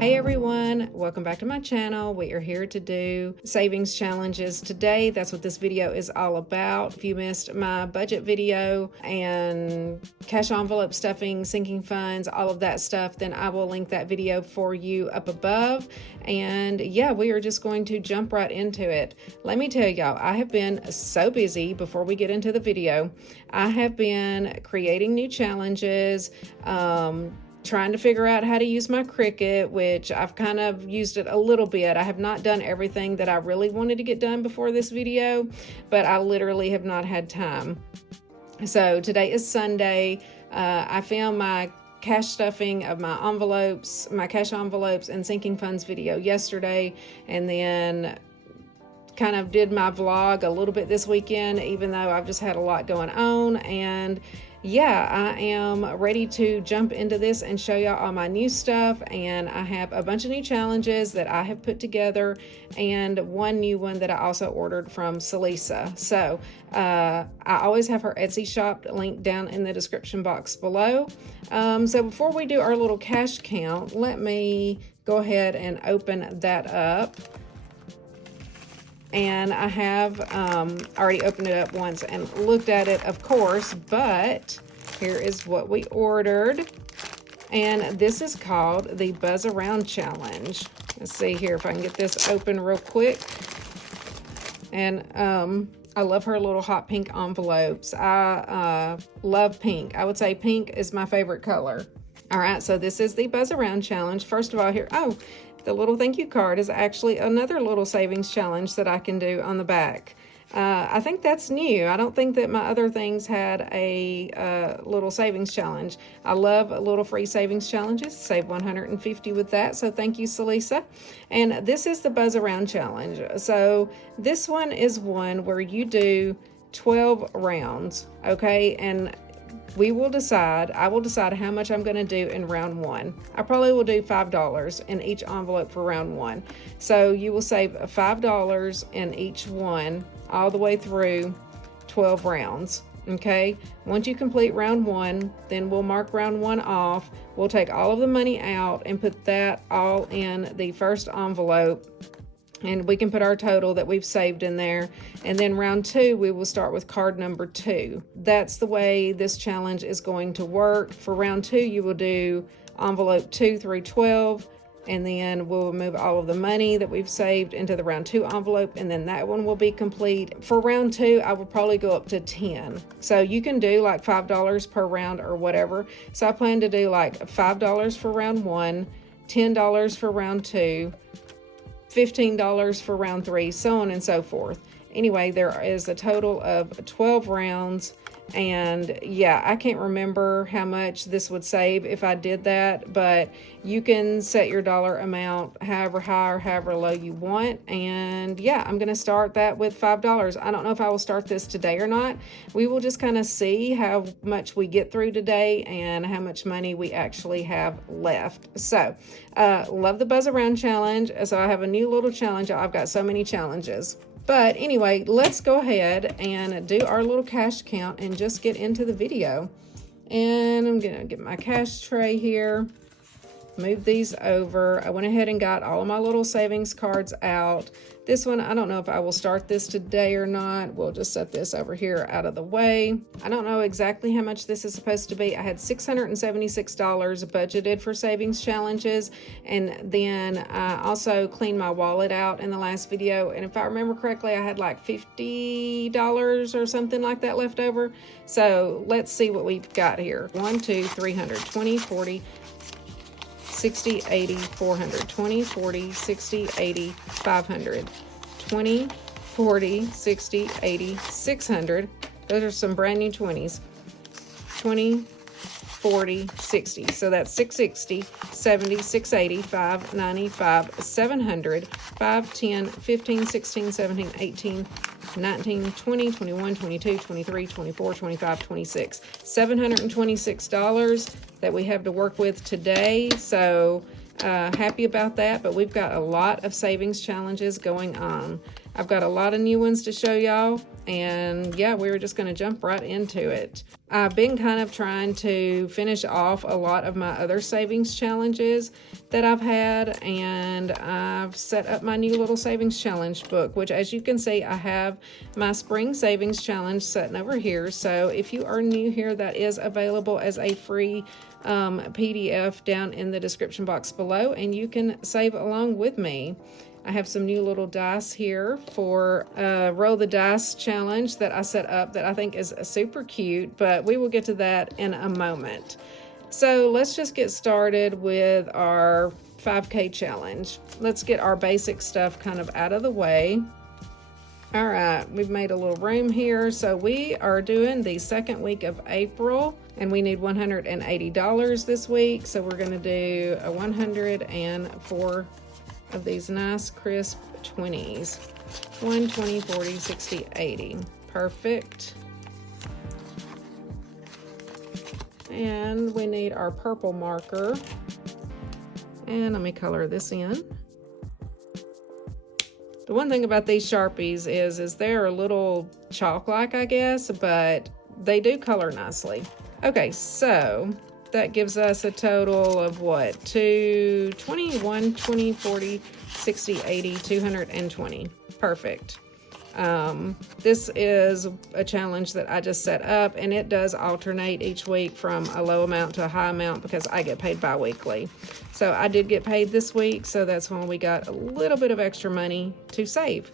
Hey everyone, welcome back to my channel. We are here to do savings challenges today. That's what this video is all about. If you missed my budget video and cash envelope stuffing, sinking funds, all of that stuff, then I will link that video for you up above. And yeah, we are just going to jump right into it. Let me tell y'all, I have been so busy. Before we get into the video, I have been creating new challenges, trying to figure out how to use my Cricut, which I've kind of used it a little bit. I have not done everything that I really wanted to get done before this video, but I literally have not had time. So today is Sunday. I filmed my cash stuffing of my envelopes, my cash envelopes and sinking funds video yesterday, and then kind of did my vlog a little bit this weekend, even though I've just had a lot going on. And yeah, I am ready to jump into this and show y'all all my new stuff. And I have a bunch of new challenges that I have put together and one new one that I also ordered from Celissa. So I always have her Etsy shop linked down in the description box below. So before we do our little cash count, let me go ahead and open that up. And I have already opened it up once and looked at it, of course, but here is what we ordered. And this is called the Buzz Around Challenge. Let's see here if I can get this open real quick. And I love her little hot pink envelopes. I love pink. I would say pink is my favorite color. All right, so this is the Buzz Around Challenge. First of all, here, the little thank you card is actually another little savings challenge that I can do on the back. I think that's new. I don't think that my other things had a little savings challenge. I love little free savings challenges. Save $150 with that. So thank you, Celissa. And this is the Buzz Around Challenge. So this one is one where you do 12 rounds, okay? And I will decide how much I'm going to do in round one. I probably will do $5 in each envelope for round one. So you will save $5 in each one all the way through 12 rounds. Okay. Once you complete round one, then we'll mark round one off. We'll take all of the money out and put that all in the first envelope. And we can put our total that we've saved in there. And then round two, we will start with card number 2. That's the way this challenge is going to work. For round 2, you will do envelope 2 through 12. And then we'll move all of the money that we've saved into the round 2 envelope. And then that one will be complete. For round 2, I will probably go up to 10. So you can do like $5 per round or whatever. So I plan to do like $5 for round 1, $10 for round 2, $15 for round 3, so on and so forth. Anyway, there is a total of 12 rounds. And yeah, I can't remember how much this would save if I did that, but you can set your dollar amount however high or however low you want. And yeah, I'm going to start that with $5. I don't know if I will start this today or not. We will just kind of see how much we get through today and how much money we actually have left. So, love the Buzz Around Challenge. So I have a new little challenge. I've got so many challenges. But anyway, let's go ahead and do our little cash count and just get into the video. And I'm going to get my cash tray here, move these over. I went ahead and got all of my little savings cards out. This one, I don't know if I will start this today or not. We'll just set this over here out of the way. I don't know exactly how much this is supposed to be. I had $676 budgeted for savings challenges. And then I also cleaned my wallet out in the last video. And if I remember correctly, I had like $50 or something like that left over. So let's see what we've got here. 1, 2, 300, 20, 40, 60, 80, 400, 20, 40, 60, 80, 500, 20, 40, 60, 80, 600. Those are some brand new 20s. 20, 40, 60. So that's 660, 70, 680, 590, 700, 5, 10, 15, 16, 17, 18, 19, 20, 21, 22, 23, 24, 25, 26. $726 that we have to work with today. So happy about that, but we've got a lot of savings challenges going on. I've got a lot of new ones to show y'all. And yeah, we were just going to jump right into it. I've been kind of trying to finish off a lot of my other savings challenges that I've had, and I've set up my new little savings challenge book, which, as you can see, I have my spring savings challenge sitting over here. So if you are new here, that is available as a free PDF down in the description box below, and you can save along with me. I have some new little dice here for roll the dice challenge that I set up that I think is super cute, but we will get to that in a moment. So let's just get started with our 5K challenge. Let's get our basic stuff kind of out of the way. All right, we've made a little room here. So we are doing the second week of April, and we need $180 this week. So we're going to do a 104 of these nice crisp 20s. 1, 20, 40, 60, 80. Perfect. And we need our purple marker. And let me color this in. The one thing about these Sharpies is they're a little chalk-like, I guess, but they do color nicely. Okay, so that gives us a total of what? 21, 20, 40, 60, 80, 220. Perfect. This is a challenge that I just set up, and it does alternate each week from a low amount to a high amount because I get paid bi-weekly. So I did get paid this week, so that's when we got a little bit of extra money to save.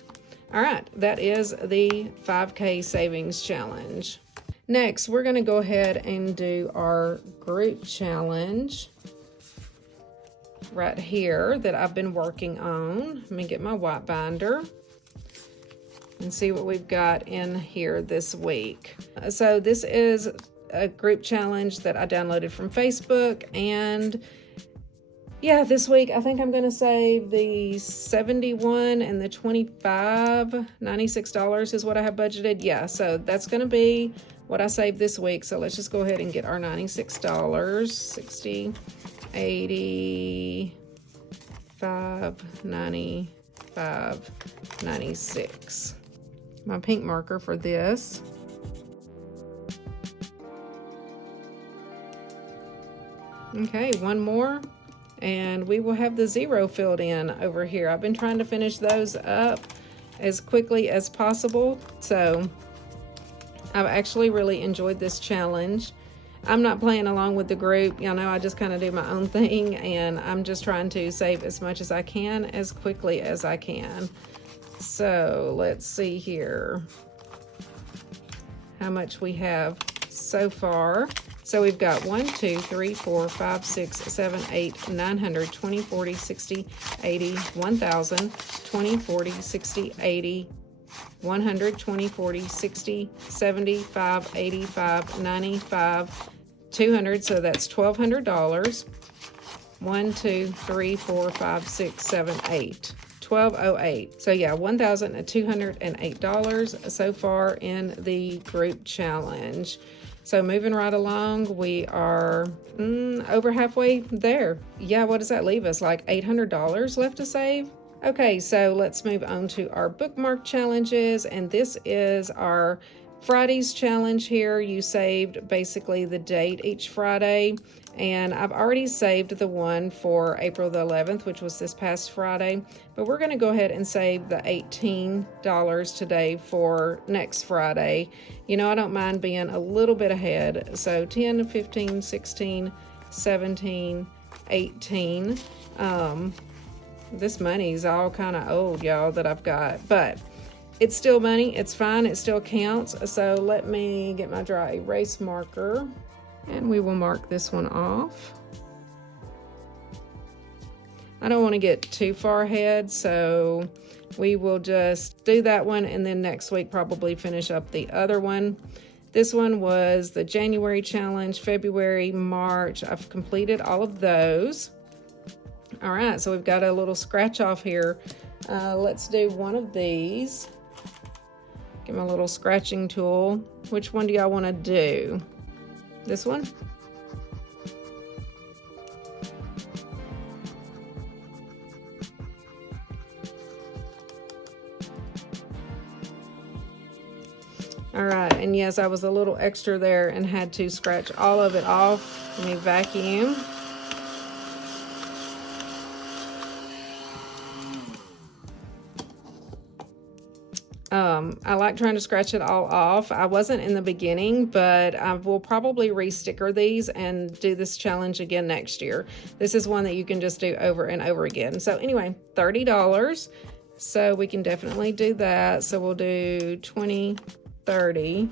All right, that is the 5K savings challenge. Next, we're going to go ahead and do our group challenge right here that I've been working on. Let me get my white binder and see what we've got in here this week. So this is a group challenge that I downloaded from Facebook, and yeah, this week I think I'm going to save the 71 and the 25, $96 is what I have budgeted. Yeah, so that's going to be what I saved this week. So let's just go ahead and get our $96, 60, 80, 5, 95, 96. My pink marker for this. Okay, one more, and we will have the 0 filled in over here. I've been trying to finish those up as quickly as possible, so I've actually really enjoyed this challenge. I'm not playing along with the group. Y'all know I just kind of do my own thing, and I'm just trying to save as much as I can as quickly as I can. So let's see here how much we have so far. So we've got 1, 2, 3, 4, 5, 6, 7, 8, 900, 20, 40, 60, 80, 1,000, 20, 40, 60, 80, 100, 20, 40, 60, 75, 85, 95, 200. So that's $1,200. 1, 2, 3, 4, 5, 6, 7, 8. 1208. So yeah, $1,208 so far in the group challenge. So moving right along, we are over halfway there. Yeah, what does that leave us? Like $800 left to save? Okay, so let's move on to our bookmark challenges, and this is our Friday's challenge here. You saved basically the date each Friday, and I've already saved the one for April the 11th, which was this past Friday, but we're going to go ahead and save the $18 today for next Friday. You know, I don't mind being a little bit ahead. So 10, 15, 16, 17, 18. This money's all kind of old, y'all, that I've got, but it's still money. It's fine. It still counts. So let me get my dry erase marker, and we will mark this one off. I don't want to get too far ahead, so we will just do that one, and then next week probably finish up the other one. This one was the January challenge, February, March. I've completed all of those. All right, so we've got a little scratch off here. Let's do one of these. Get my little scratching tool. Which one do y'all want to do? This one? All right, and yes, I was a little extra there and had to scratch all of it off. Let me vacuum. I like trying to scratch it all off. I wasn't in the beginning, but I will probably re-sticker these and do this challenge again next year. This is one that you can just do over and over again. So anyway, $30. So we can definitely do that. So we'll do 20, 30.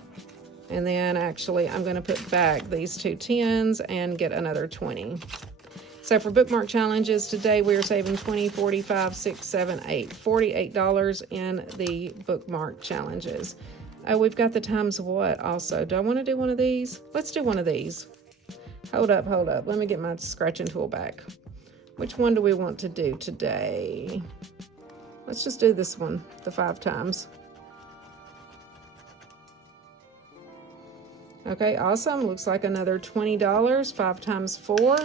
And then actually I'm going to put back these 2 10s and get another 20. So for bookmark challenges today, we are saving 20, 45, 6, 7, 8, $48 in the bookmark challenges. Oh, we've got the times what also. Do I want to do one of these? Let's do one of these. Hold up. Let me get my scratching tool back. Which one do we want to do today? Let's just do this one, the 5 times. Okay, awesome. Looks like another $20, 5 times 4.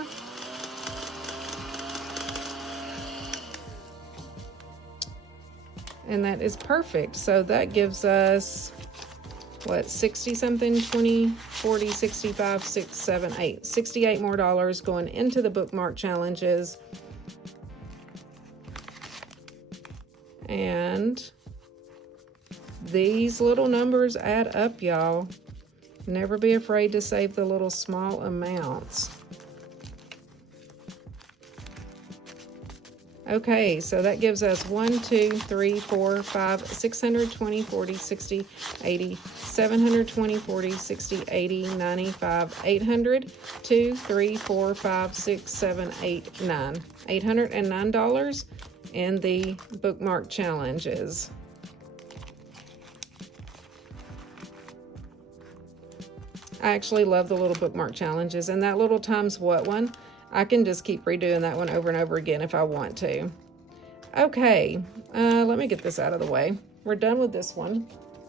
And that is perfect. So that gives us, what, 60 something, 20, 40, 65, 6, 7, 8. $68 more going into the bookmark challenges. And these little numbers add up, y'all. Never be afraid to save the little small amounts. Okay, so that gives us 1, 2, 3, 4, 5, 620, 40, 60, 80, 720, 40, 60, 80, 95, 800, 2, 3, 4, 5, 6, 7, 8, 9. $809 in the bookmark challenges. I actually love the little bookmark challenges, and that little times what one, I can just keep redoing that one over and over again if I want to. Okay, let me get this out of the way. We're done with this one.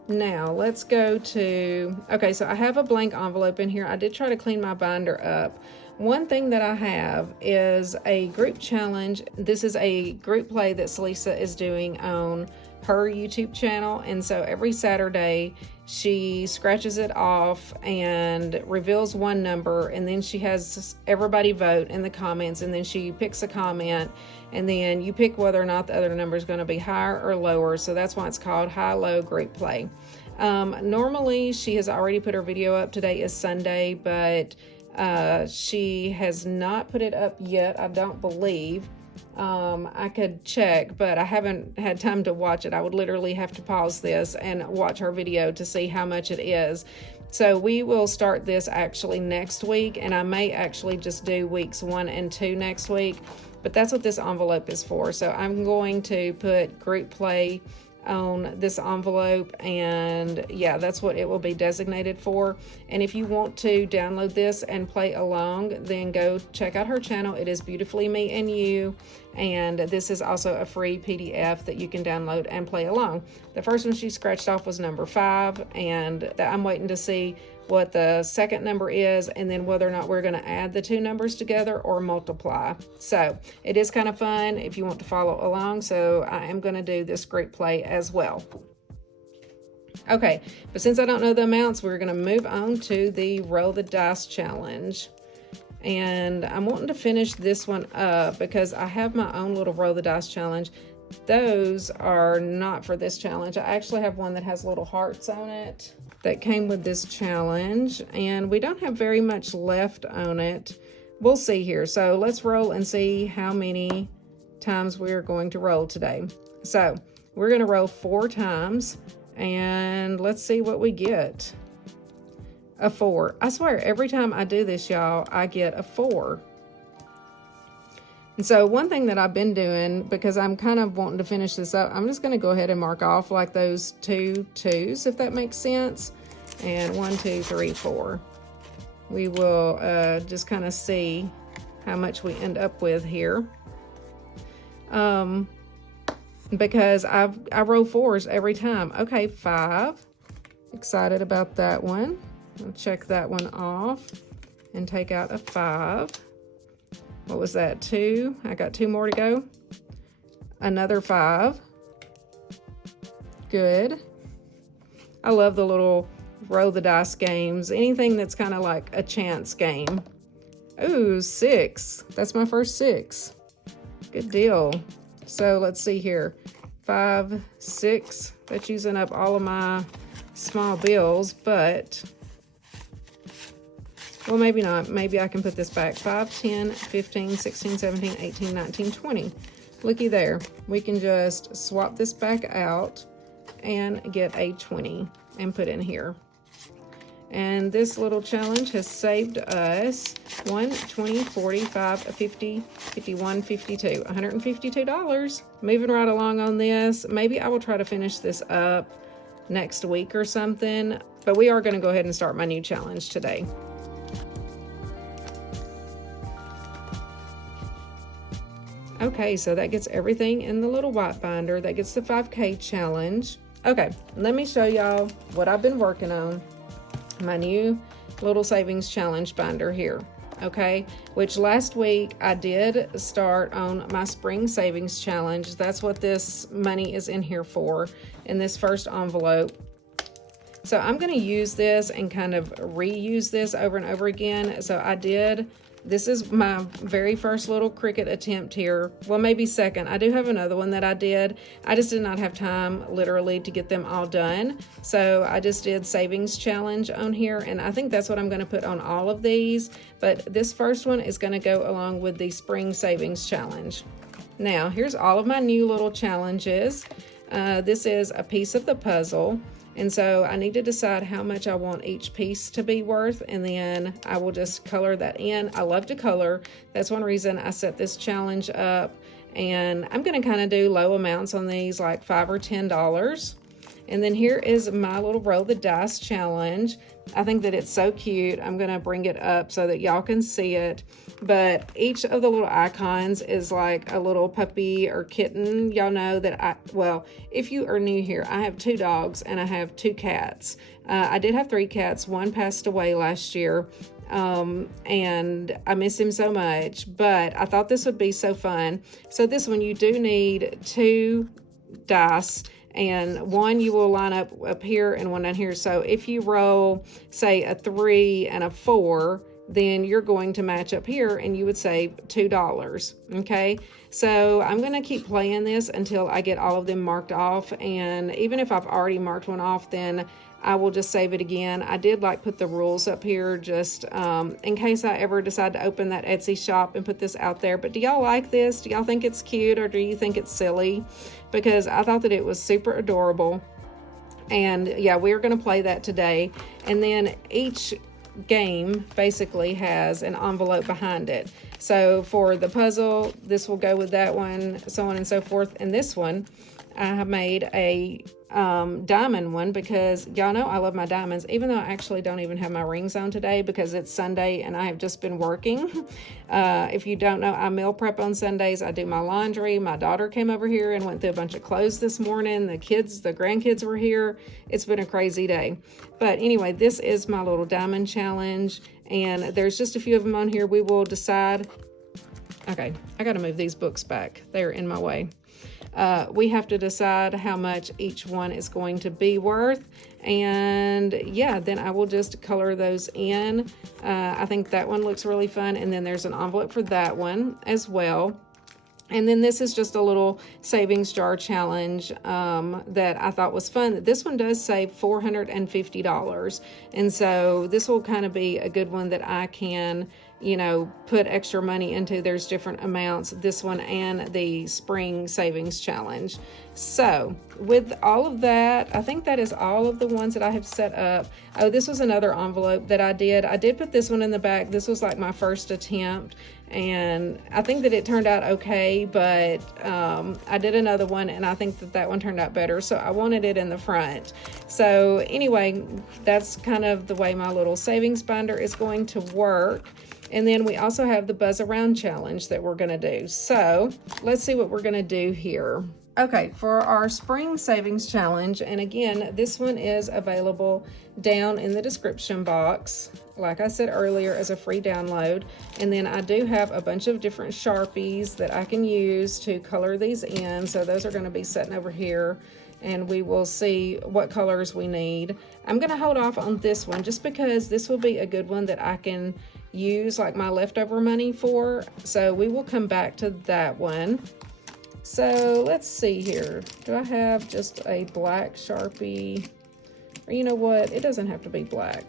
Now let's go to, okay, so I have a blank envelope in here. I did try to clean my binder up. One thing that I have is a group challenge. This is a group play that Celissa is doing on her YouTube channel, and so every Saturday she scratches it off and reveals one number, and then she has everybody vote in the comments, and then she picks a comment, and then you pick whether or not the other number is going to be higher or lower. So that's why it's called high-low group play. Normally she has already put her video up. Today is Sunday, but she has not put it up yet, I don't believe. I could check, but I haven't had time to watch it. I would literally have to pause this and watch her video to see how much it is. So we will start this actually next week, and I may actually just do weeks 1 and 2 next week, but that's what this envelope is for. So I'm going to put group play on this envelope, and yeah, that's what it will be designated for. And if you want to download this and play along, then go check out her channel. It is Beautifully Me and You, and this is also a free PDF that you can download and play along. The first one she scratched off was number 5, and I'm waiting to see what the second number is, and then whether or not we're going to add the 2 numbers together or multiply. So it is kind of fun if you want to follow along. So I am going to do this group play as well. Okay, but since I don't know the amounts, we're going to move on to the roll the dice challenge. And I'm wanting to finish this one up because I have my own little roll the dice challenge. Those are not for this challenge. I actually have one that has little hearts on it that came with this challenge, and we don't have very much left on it. We'll see here. So let's roll and see how many times we're going to roll today. So we're going to roll 4 times, and let's see what we get. A 4. I swear every time I do this, y'all, I get a 4. And so one thing that I've been doing, because I'm kind of wanting to finish this up, I'm just going to go ahead and mark off like those 2 2s, if that makes sense. And 1, 2, 3, 4. We will just kind of see how much we end up with here. Because I roll 4s every time. Okay, 5. Excited about that one. I'll check that one off and take out a 5. What was that, 2? I got 2 more to go. Another 5. Good. I love the little roll the dice games, anything that's kind of like a chance game. Ooh, 6. That's my first 6. Good deal. So let's see here. 5, 6. That's using up all of my small bills, but, well, maybe not. Maybe I can put this back. 5, 10, 15, 16, 17, 18, 19, 20. Looky there. We can just swap this back out and get a 20 and put in here. And this little challenge has saved us 1, 20, 45, 50, 51, 52, $152. Moving right along on this. Maybe I will try to finish this up next week or something, but we are going to go ahead and start my new challenge today. Okay, so that gets everything in the little white binder. That gets the 5K challenge. Okay, let me show y'all what I've been working on. My new little savings challenge binder here, okay, which last week I did start on my spring savings challenge. That's what this money is in here for, in this first envelope. So I'm going to use this and kind of reuse this over and over again. So I did, this is my very first little Cricut attempt here. Well, maybe second. I do have another one that I did. I just did not have time literally to get them all done. So I just did savings challenge on here, and I think that's what I'm going to put on all of these. But this first one is going to go along with the spring savings challenge. Now, here's all of my new little challenges. This is a piece of the puzzle. And so I need to decide how much I want each piece to be worth, and then I will just color that in. I love to color. That's one reason I set this challenge up. And I'm going to kind of do low amounts on these, like $5 or $10. And then here is my little roll the dice challenge. I think that it's so cute. I'm going to bring it up so that y'all can see it. But each of the little icons is like a little puppy or kitten. Y'all know that well, if you are new here, I have 2 dogs and I have 2 cats. I did have 3 cats. One passed away last year. And I miss him so much, but I thought this would be so fun. So this one, you do need 2 dice, and one you will line up here and one down here. So if you roll, say, a 3 and a 4, then you're going to match up here and you would save $2. Okay, so I'm going to keep playing this until I get all of them marked off, and even if I've already marked one off, then I will just save it again. I did like put the rules up here just in case I ever decide to open that Etsy shop and put this out there. But do y'all like this? Do y'all think it's cute, or do you think it's silly? Because I thought that it was super adorable. And yeah, we're going to play that today. And then each game basically has an envelope behind it. So for the puzzle, this will go with that one, so on and so forth. And this one, I have made a diamond one because y'all know I love my diamonds, even though I actually don't even have my rings on today because it's Sunday and I have just been working. If you don't know, I meal prep on Sundays. I do my laundry. My daughter came over here and went through a bunch of clothes this morning. The grandkids were here. It's been a crazy day. But anyway, this is my little diamond challenge, and there's just a few of them on here. We will decide. Okay, I got to move these books back. They're in my way. We have to decide how much each one is going to be worth, and yeah, then I will just color those in. I think that one looks really fun, and then there's an envelope for that one as well. And then this is just a little savings jar challenge that I thought was fun. This one does save $450, and so this will kind of be a good one that I can, you know, put extra money into. There's different amounts, this one and the spring savings challenge. So with all of that, I think that is all of the ones that I have set up. Oh, this was another envelope that I did put this one in the back. This was like my first attempt, and I think that it turned out okay, but I did another one and I think that one turned out better, so I wanted it in the front. So anyway, that's kind of the way my little savings binder is going to work. And then we also have the Buzz Around challenge that we're going to do. So let's see what we're going to do here. Okay, for our spring savings challenge, and again, this one is available down in the description box, like I said earlier, as a free download. And then I do have a bunch of different Sharpies that I can use to color these in. So those are going to be sitting over here. and we will see what colors we need. I'm gonna hold off on this one just because this will be a good one that I can use like my leftover money for. So we will come back to that one. So let's see here. Do I have just a black Sharpie? Or you know what? It doesn't have to be black.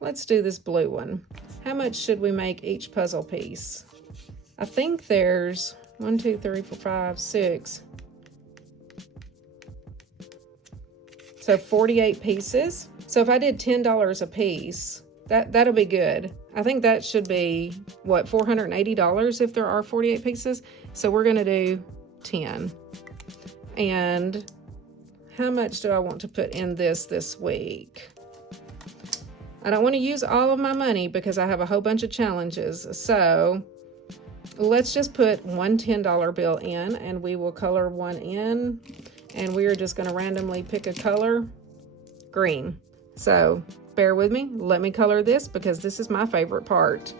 Let's do this blue one. How much should we make each puzzle piece? I think there's 1, 2, 3, 4, 5, 6. So 48 pieces. So if I did $10 a piece, that'll be good. I think that should be, what, $480 if there are 48 pieces. So we're gonna do 10. And how much do I want to put in this week? I don't want to use all of my money because I have a whole bunch of challenges. So let's just put one $10 bill in, and we will color one in, and we are just going to randomly pick a color, green. So bear with me. Let me color this because this is my favorite part.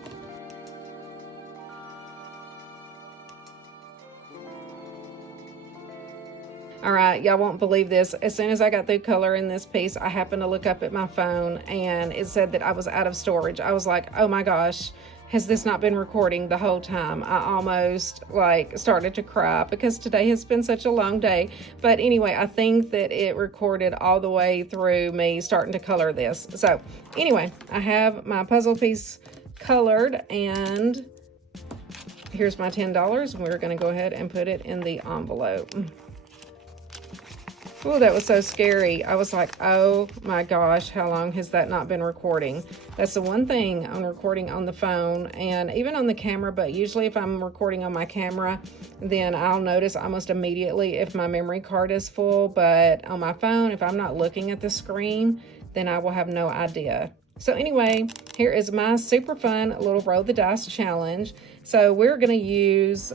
All right, y'all won't believe this. As soon as I got through coloring this piece, I happened to look up at my phone and it said that I was out of storage. I was like, oh my gosh, has this not been recording the whole time? I almost like started to cry because today has been such a long day. But anyway, I think that it recorded all the way through me starting to color this. So anyway, I have my puzzle piece colored, and here's my $10. We're gonna go ahead and put it in the envelope. Oh, that was so scary. I was like, oh my gosh, how long has that not been recording? That's the one thing on recording on the phone and even on the camera, but usually if I'm recording on my camera, then I'll notice almost immediately if my memory card is full, but on my phone, if I'm not looking at the screen, then I will have no idea. So anyway, here is my super fun little roll the dice challenge. So we're gonna use,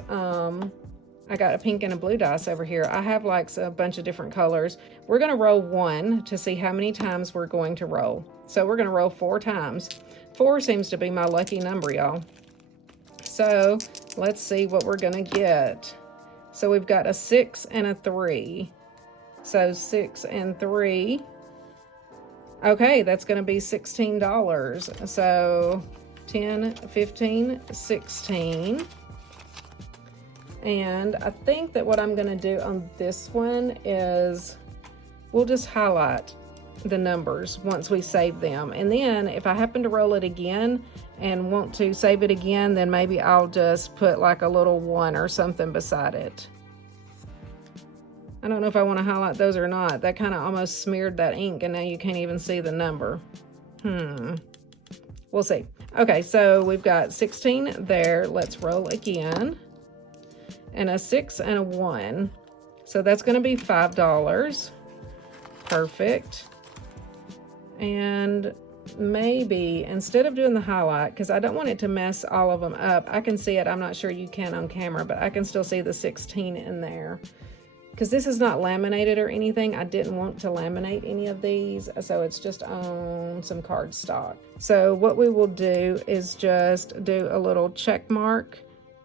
I got a pink and a blue dice over here. I have like a bunch of different colors. We're gonna roll one to see how many times we're going to roll. So we're gonna roll 4 times. 4 seems to be my lucky number, y'all. So let's see what we're gonna get. So we've got a 6 and a 3. So 6 and 3. Okay, that's gonna be $16. So 10, 15, 16. And I think that what I'm going to do on this one is we'll just highlight the numbers once we save them. And then if I happen to roll it again and want to save it again, then maybe I'll just put like a little 1 or something beside it. I don't know if I want to highlight those or not. That kind of almost smeared that ink and now you can't even see the number. We'll see. Okay, so we've got 16 there. Let's roll again. And a 6 and a 1. So that's going to be $5. Perfect. And maybe instead of doing the highlight, because I don't want it to mess all of them up, I can see it. I'm not sure you can on camera, but I can still see the 16 in there. Because this is not laminated or anything. I didn't want to laminate any of these, so it's just on some cardstock. So what we will do is just do a little check mark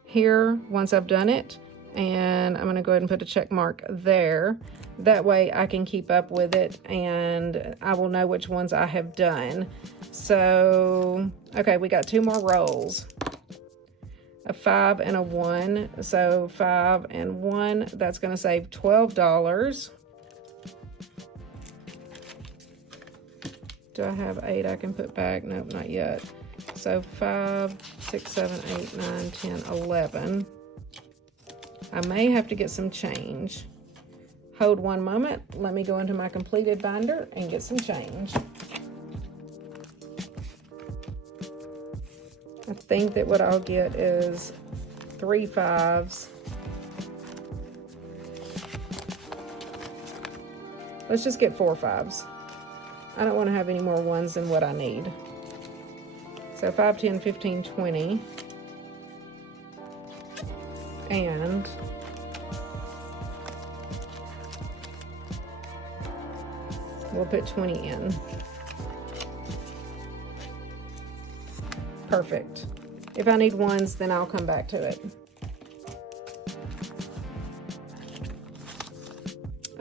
here once I've done it, and I'm going to go ahead and put a check mark there. That way I can keep up with it and I will know which ones I have done. So okay, we got 2 more rolls, a 5 and a 1. So 5 and 1, that's going to save $12. Do I have 8 I can put back? Nope, not yet. So 5, 6, 7, 8, 9, 10, 11. I may have to get some change. Hold one moment. Let me go into my completed binder and get some change. I think that what I'll get is 3 5s. Let's just get 4 5s. I don't want to have any more 1s than what I need. So 5, 10, 15, 20. And we'll put 20 in. Perfect. If I need 1s, then I'll come back to it.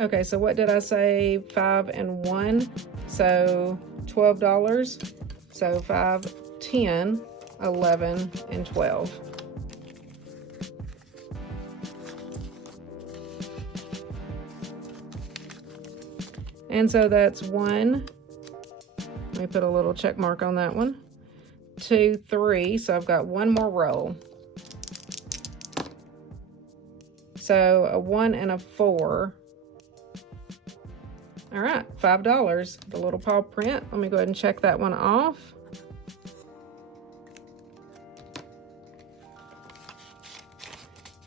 Okay, so what did I say? 5 and 1, so $12. So 5, 10, 11, and 12. And so that's 1. Let me put a little check mark on that one. 2, 3. So I've got one more roll. So a 1 and a 4. All right, $5. The little paw print. Let me go ahead and check that one off.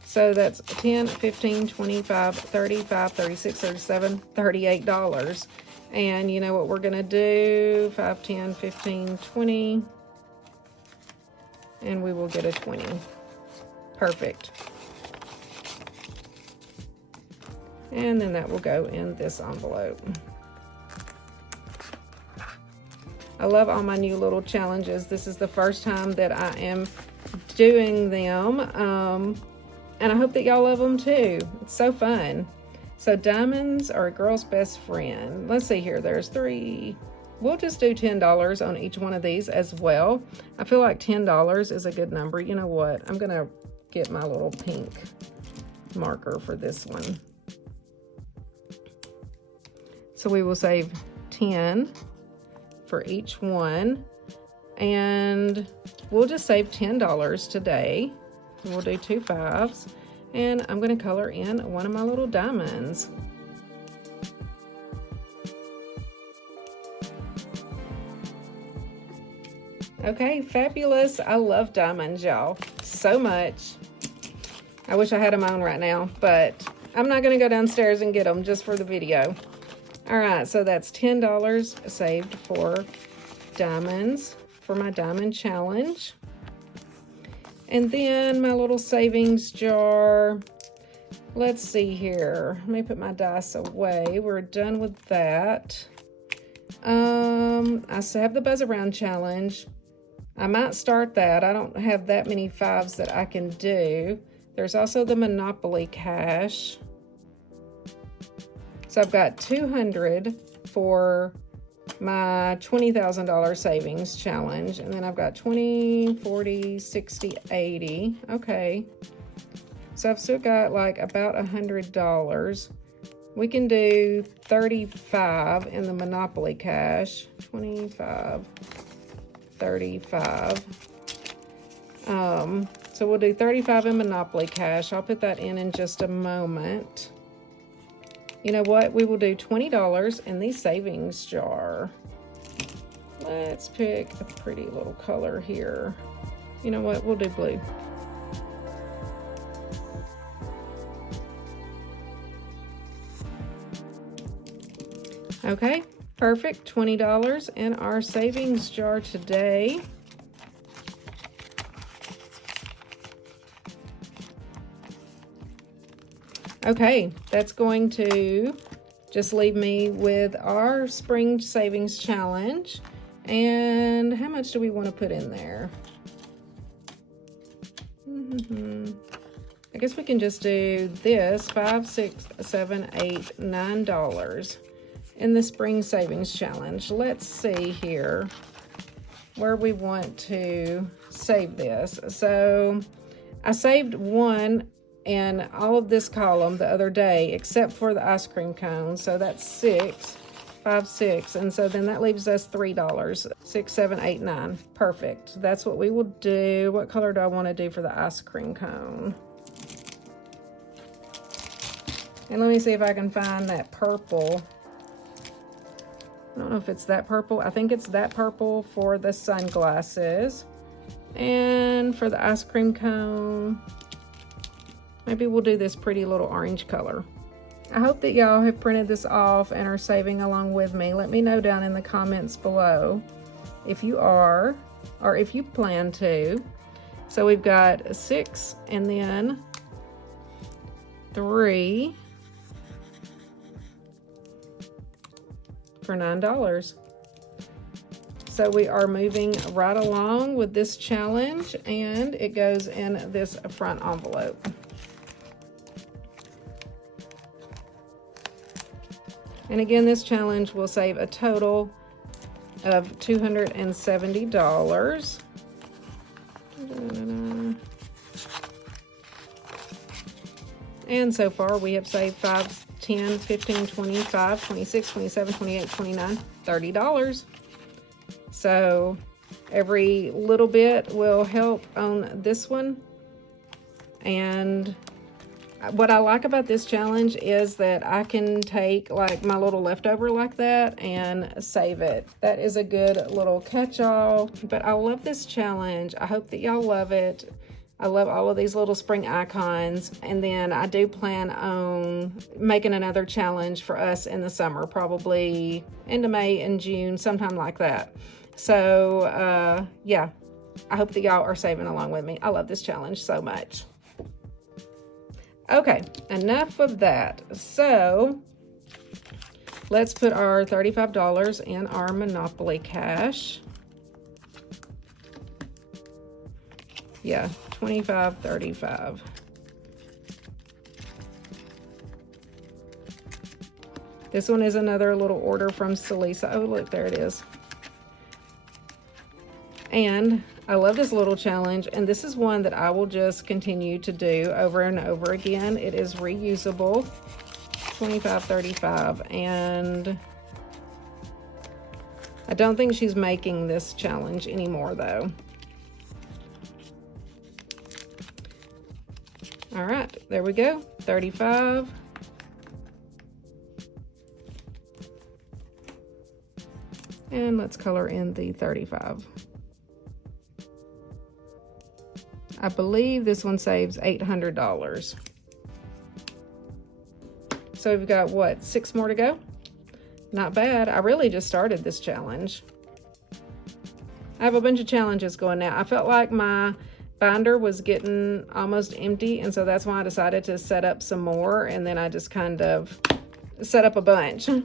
So that's 10, 15, 25, 35, 36, 37, $38. And you know what we're gonna do? 5, 10, 15, 20. And we will get a 20. Perfect. And then that will go in this envelope. I love all my new little challenges. This is the first time that I am doing them. And I hope that y'all love them too. It's so fun. So diamonds are a girl's best friend. Let's see here. There's 3. We'll just do $10 on each one of these as well. I feel like $10 is a good number. You know what? I'm going to get my little pink marker for this one. So we will save 10 for each one. And we'll just save $10 today. We'll do 2 5s, and I'm going to color in one of my little diamonds. Okay, fabulous. I love diamonds, y'all, so much. I wish I had them on right now, but I'm not going to go downstairs and get them just for the video. All right, so that's $10 saved for diamonds for my diamond challenge. And then my little savings jar. Let's see here. Let me put my dice away. We're done with that. I still have the Buzz Around challenge. I might start that. I don't have that many 5s that I can do. There's also the Monopoly Cash. So I've got 200 for my $20,000 savings challenge, and then I've got 20, 40, 60, 80. Okay, so I've still got like about $100. We can do 35 in the Monopoly Cash. 25, 35. So we'll do 35 in Monopoly Cash. I'll put that in just a moment. You know what? We will do $20 in the savings jar. Let's pick a pretty little color here. You know what? We'll do blue. Okay, perfect. $20 in our savings jar today. Okay, that's going to just leave me with our spring savings challenge. And how much do we want to put in there? I guess we can just do this, $5, $6, $7, $8, $9 in the spring savings challenge. Let's see here where we want to save this. So I saved 1 in all of this column the other day, except for the ice cream cone. So that's 6, 5, 6. And so then that leaves us $3, 6, 7, 8, 9. Perfect. That's what we will do. What color do I want to do for the ice cream cone? And let me see if I can find that purple. I don't know if it's that purple. I think it's that purple for the sunglasses. And for the ice cream cone, maybe we'll do this pretty little orange color. I hope that y'all have printed this off and are saving along with me. Let me know down in the comments below if you are, or if you plan to. So we've got 6 and then 3 for $9. So we are moving right along with this challenge, and it goes in this front envelope. And again, this challenge will save a total of $270. And so far we have saved 5, 10, 15, 25, 26, 27, 28, 29, $30. So every little bit will help on this one. And what I like about this challenge is that I can take like my little leftover like that and save it. That is a good little catch-all. But I love this challenge. I hope that y'all love it. I love all of these little spring icons. And then I do plan on making another challenge for us in the summer, probably into May and June, sometime like that. So yeah, I hope that y'all are saving along with me. I love this challenge so much. Okay, enough of that. So let's put our $35 in our Monopoly cash. Yeah, 25, 35. This one is another little order from Celissa. Oh, look, there it is. And I love this little challenge, and this is one that I will just continue to do over and over again. It is reusable, 25, 35, and I don't think she's making this challenge anymore though. All right, there we go, 35. And let's color in the 35. I believe this one saves $800. So we've got, what, 6 more to go? Not bad. I really just started this challenge. I have a bunch of challenges going now. I felt like my binder was getting almost empty, and so that's why I decided to set up some more, and then I just kind of set up a bunch. Is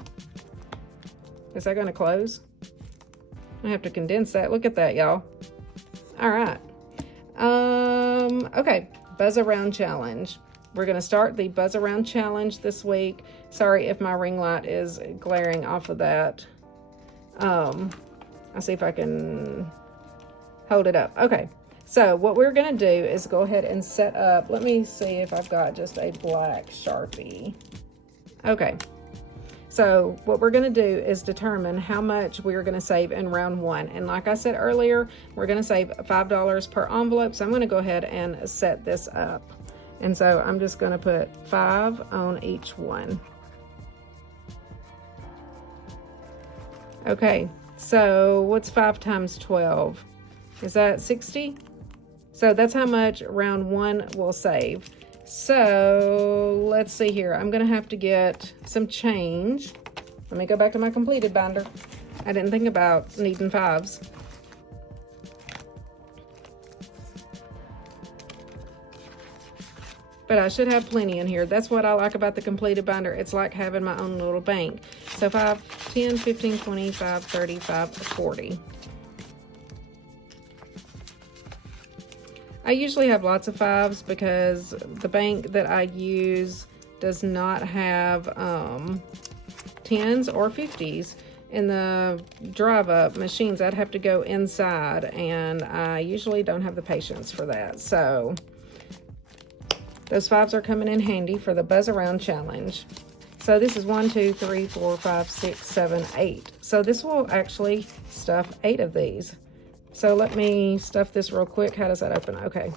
that going to close? I have to condense that. Look at that, y'all. All right. Okay, Buzz Around Challenge. We're going to start the Buzz Around Challenge this week. Sorry if my ring light is glaring off of that. I'll see if I can hold it up. Okay, so what we're going to do is go ahead and set up. Let me see if I've got just a black Sharpie. Okay. So what we're going to do is determine how much we're going to save in round 1. And like I said earlier, we're going to save $5 per envelope. So I'm going to go ahead and set this up. And so I'm just going to put 5 on each one. Okay, so what's 5 times 12? Is that 60? So that's how much round 1 will save. So let's see here. I'm going to have to get some change. Let me go back to my completed binder. I didn't think about needing 5s. But I should have plenty in here. That's what I like about the completed binder. It's like having my own little bank. So 5, 10, 15, 25, 35, 40. I usually have lots of 5s because the bank that I use does not have 10s or 50s. In the drive-up machines, I'd have to go inside, and I usually don't have the patience for that. So those 5s are coming in handy for the Buzz Around Challenge. So this is 1, 2, 3, 4, 5, 6, 7, 8. So this will actually stuff 8 of these. So let me stuff this real quick. How does that open? Okay.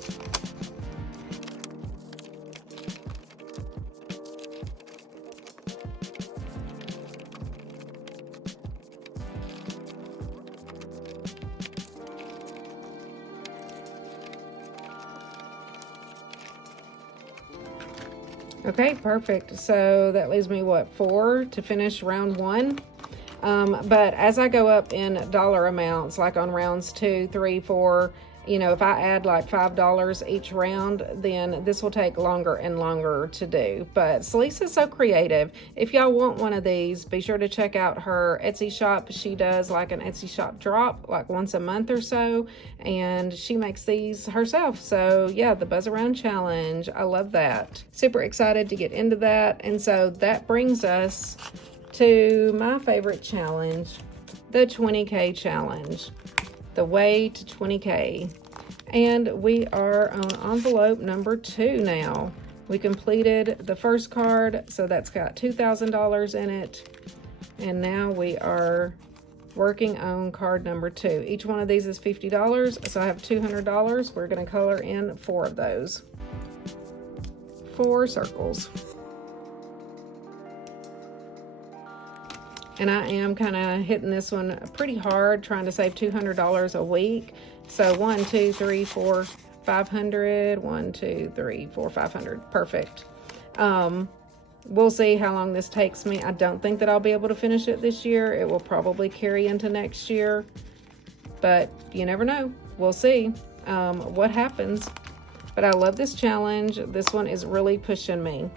Okay, perfect. So that leaves me, what, 4 to finish round 1? But as I go up in dollar amounts, like on rounds 2, 3, 4, you know, if I add like $5 each round, then this will take longer and longer to do. But Celissa's so creative. If y'all want one of these, be sure to check out her Etsy shop. She does like an Etsy shop drop like once a month or so, and she makes these herself. So yeah, the Buzz Around Challenge, I love that. Super excited to get into that. And so that brings us to my favorite challenge, the 20K challenge, the way to 20K. And we are on envelope number 2 now. We completed the first card, so that's got $2,000 in it. And now we are working on card number 2. Each one of these is $50, so I have $200. We're going to color in 4 of those. 4 circles. And I am kind of hitting this one pretty hard, trying to save $200 a week. So 1, 2, 3, 4, 500. 1, 2, 3, 4, 500. Perfect. We'll see how long this takes me. I don't think that I'll be able to finish it this year. It will probably carry into next year, but you never know. We'll see what happens. But I love this challenge. This one is really pushing me.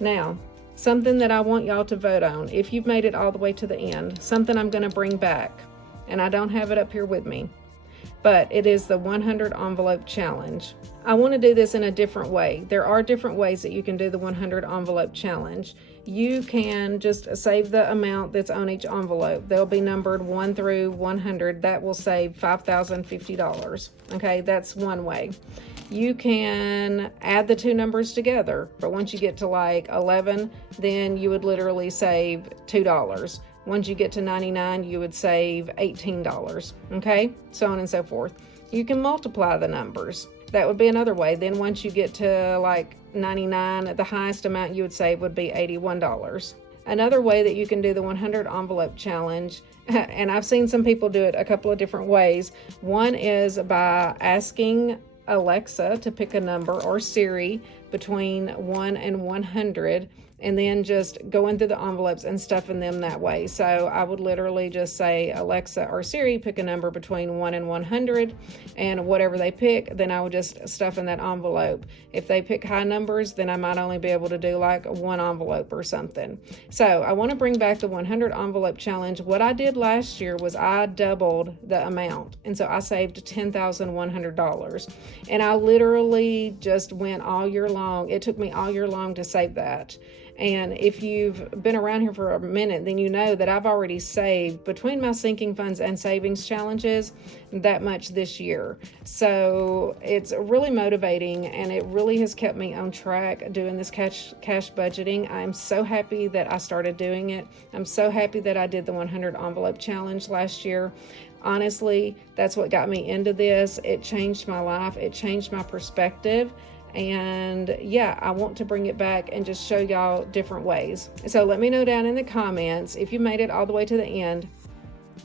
Now, something that I want y'all to vote on, if you've made it all the way to the end, something I'm going to bring back, and I don't have it up here with me, but it is the 100 envelope challenge. I want to do this in a different way. There are different ways that you can do the 100 envelope challenge. You can just save the amount that's on each envelope. They'll be numbered 1 through 100. That will save $5,050. Okay, that's one way. You can add the 2 numbers together, but once you get to like 11, then you would literally save $2. Once you get to 99, you would save $18, okay? So on and so forth. You can multiply the numbers. That would be another way. Then once you get to like 99, the highest amount you would save would be $81. Another way that you can do the 100 envelope challenge, and I've seen some people do it a couple of different ways. One is by asking Alexa to pick a number, or Siri, between 1 and 100, and then just going through the envelopes and stuffing them that way. So I would literally just say, Alexa or Siri, pick a number between 1 and 100, and whatever they pick, then I would just stuff in that envelope. If they pick high numbers, then I might only be able to do like 1 envelope or something. So I want to bring back the 100 envelope challenge. What I did last year was I doubled the amount, and so I saved $10,100. And I literally just went all year long. It took me all year long to save that. And if you've been around here for a minute, then you know that I've already saved, between my sinking funds and savings challenges, that much this year. So it's really motivating, and it really has kept me on track doing this cash budgeting. I'm so happy that I started doing it. I'm so happy that I did the 100 envelope challenge last year. Honestly, that's what got me into this. It changed my life. It changed my perspective. And yeah, I want to bring it back and just show y'all different ways. So let me know down in the comments, if you made it all the way to the end,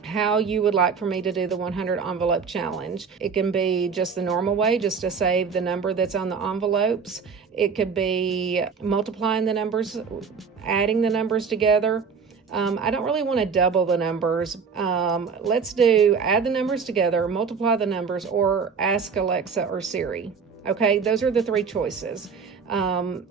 how you would like for me to do the 100 envelope challenge. It can be just the normal way, just to save the number that's on the envelopes. It could be multiplying the numbers, adding the numbers together. I don't really want to double the numbers. Let's do add the numbers together, multiply the numbers, or ask Alexa or Siri. Okay, those are the 3 choices. I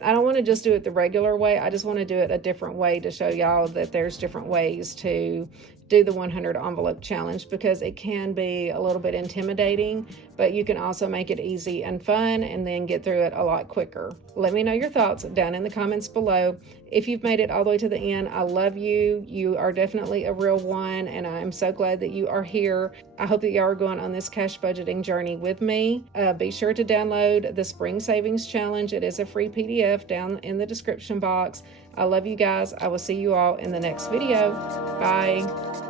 don't want to just do it the regular way. I just want to do it a different way to show y'all that there's different ways to do the 100 envelope challenge, because it can be a little bit intimidating, but you can also make it easy and fun and then get through it a lot quicker. Let me know your thoughts down in the comments below. If you've made it all the way to the end, I love you. You are definitely a real one, and I'm so glad that you are here. I hope that y'all are going on this cash budgeting journey with me. Be sure to download the Spring Savings Challenge. It is a free PDF down in the description box. I love you guys. I will see you all in the next video. Bye.